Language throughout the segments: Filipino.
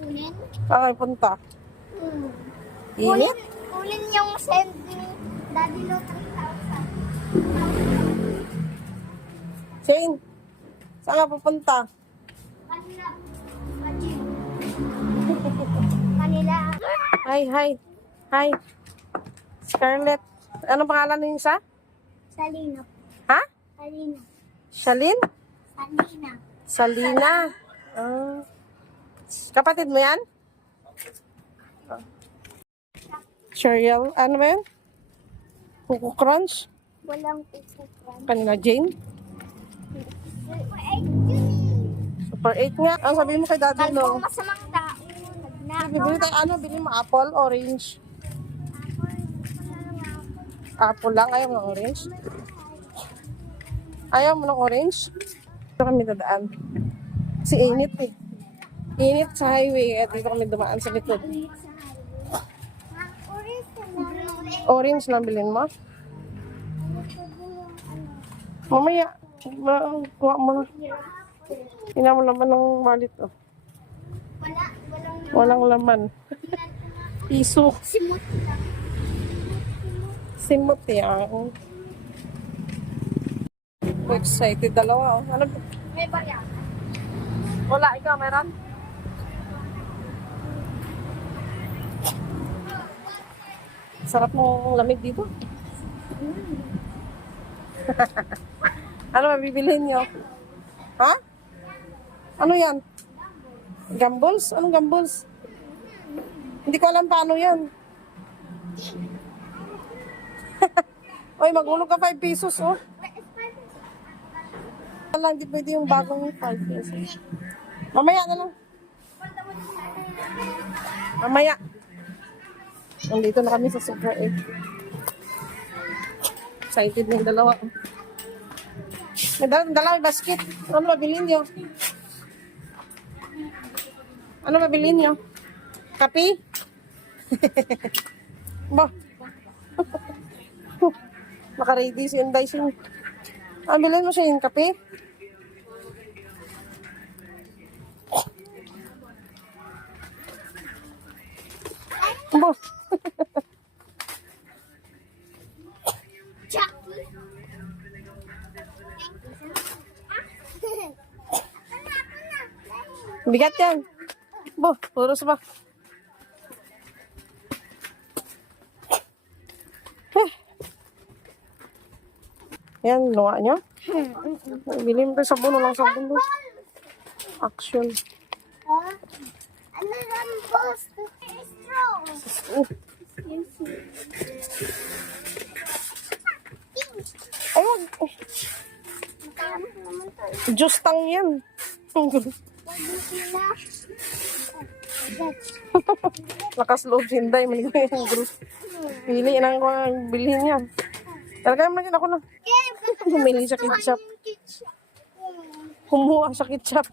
Kunin? Saan kayo punta? Init? Kunin yung send ni Daddy Lo 3,000. Shane, saan ka pupunta? Manila. Manila. Hi. Scarlett. Anong pangalan ng isa? Salina. Ha? Salina. Shalin? Salina. Salina. Ah. Kapatid mo yan? Cereal. Ano ba yan? Coco Crunch? Walang kukupan. Kanina, Jane? Super 8 nga. Ang sabihin mo kay Daddy Kalbong Lo. masamang tao. Bibili tayo ano? Bili mo apple, orange. Apple lang. Ayaw ng orange. Ayaw mo ng orange? Dito kami dadaan. Kasi init eh. Init sa highway. At dito kami dumaan sa likod. Orange lang bilhin mo? Mamaya. Kuha mo na. Tingnan mo laman ng wallet oh. Walang laman. Piso. Simot lang. Simot yan. Excited dalawa oh. Ano? May barya. Wala, ikaw meron? Sarap ng lamig dito. Ano mabibilhin nyo? Ha? Ano yan? Gambles? Anong gambles? Hindi ko alam paano yan. Oy, maghulog ka 5 pesos, oh. Wala, hindi pwede yung bagong 5 pesos. Mamaya na lang. Mamaya. Nandito na kami sa Super 8. Excited na yung dalawa. May dalawa may basket. Ano mabilin nyo? Ano mabilin nyo? Kapi? Ba? Naka-ready si Inday siya. Ah, bilhin mo siya yung kape? Ba? Bigat yan. Bo, puros ba? Yan, luwa nyo. Bilhin mo sabon, walang sabon doon. Action. Ano lang boss? Straw. Ay, wag. Diyos tang yan. Lakas loob si Inday. Maligay yung group. Pili na ang bilhin niya. Talaga naman ako na. Bumili sa ketchup. Kumuha sa ketchup.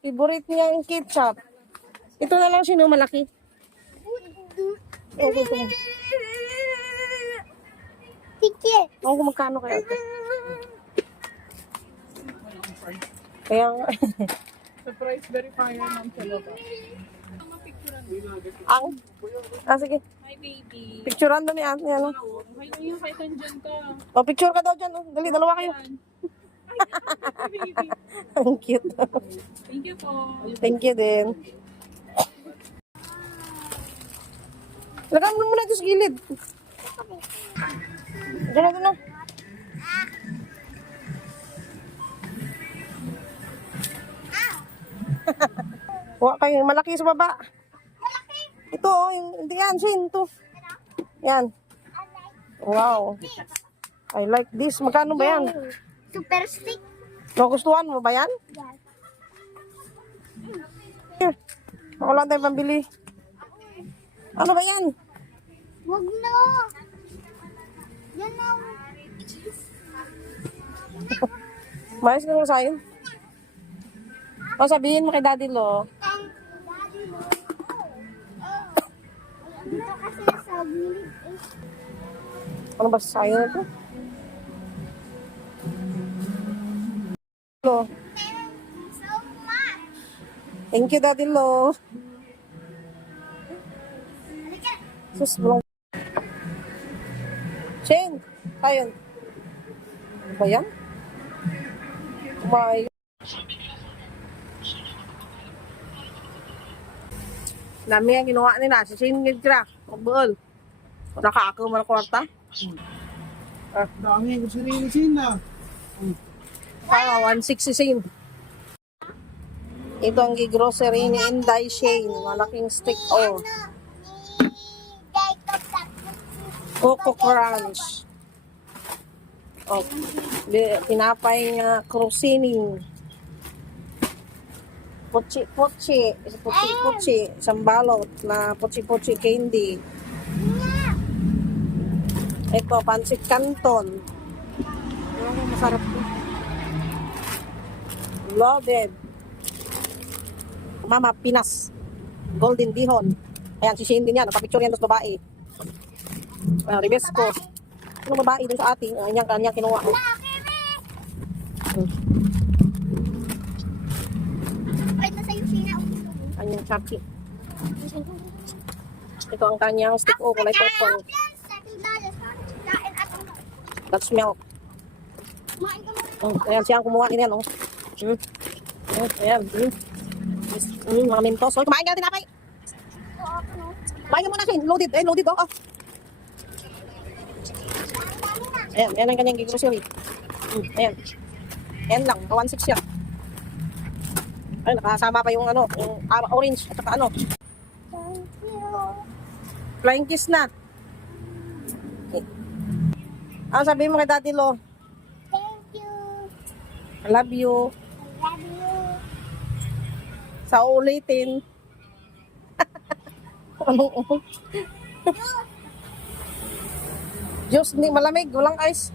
Favorite niya yung ketchup. Ito na lang sino malaki. Ticket. Ako kung magkano kaya ito. Kaya nga. Surprise verifier ng Chalota. Ang? Ah, sige. Hi, baby. Picturean daw ni Aunt niya. No? Hi, ngayon kahit nandyan ka. O, picture ka daw dyan. Oh. Dali, dalawa kayo. Hi, baby. Ang cute. Thank you po. Thank you din. Lagyan mo muna ito sa gilid. Diyan na, diyan na. Huwag kayo, malaki sa baba. Ito, oh, hindi yan, Shin, ito. Yan. Wow. I like this. Magkano ba yan? Super stick. Nagustuhan mo ba yan? Here. Ako lang tayo pambili. Ano ba yan? Wag na. Yan na. Mayos ka nga sa'yo. O sabihin mo kay Daddy Lo. Daddy mo. Dito kasi sa gilid eh. Ano ba sa'yo na ito? Lo. So much. Thank you, Daddy Lo. Sus, walang... Shane, ayun. Ano ba yan? May... Dami ang ginawa nila. Si Shane Gidra. Magbuol. Nakakaw man ang kwarta. Dami ko sinilisin na. Ah, 160 Shane. Ito ang grocery ni Inday Shane. Malaking stick. Oh. Ni Jacob sa Coco Crunch. Oh. Pinapay nga krusini. Pochi-pochi. Pochi-pochi. Isang balot na pochi-pochi candy. Ito, pancit canton. Masarap to. Loaded. Mama Pinas. Golden Bihon. Ayan, si Shane din yan. Napapicture yan dos babae. Ribesco. Ano babae dun sa ating? Kanyang kinuha. Wait na sa'yo, Sheena. Kanyang chaki. Ito ang kanyang stick o kulay purple. That's milk. Ayan, siya ang kumuha din yan. Ayan. Mga mentos. Hoy, kumain ka na tinapay. Kumain ka muna, Shane. Loaded. Loaded. Oh. Ayan, yan ang kanyang grocery. Ayan. Ayan lang, 1.6 siya. Ayun, nakasama pa yung yung orange at saka flying kiss na. Ano sabihin mo kay Daddy Lo? Thank you. I love you. Love you. Sa ulitin. Diyos, hindi malamig. Walang ice.